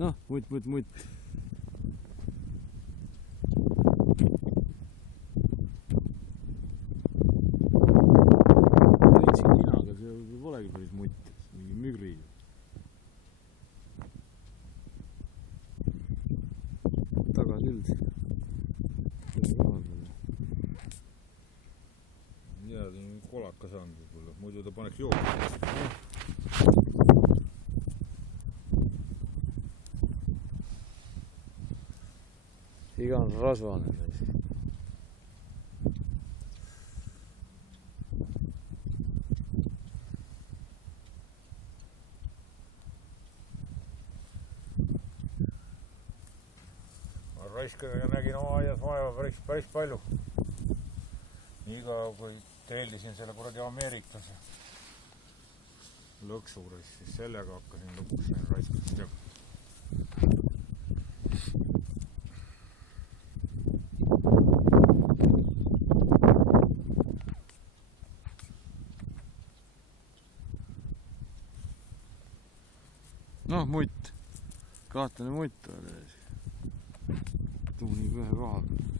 Noh, mutt. Tõitsin ninaga, see polegi päris mutt, mingi mügri. Tagasild. Ja, ta on kolaka saanud võib-olla, muidu ta paneks jooksma. Iga on rasvane. Raiskadega nägin oma aias vaeva päris palju. Niikaua kui tellisin selle kuradi ameeriklase lõksu, siis sellega hakkasin lõpuks raiskada teha. Noh, mutt. Kahtlane mutt oli. Tuunib ühe koha peal.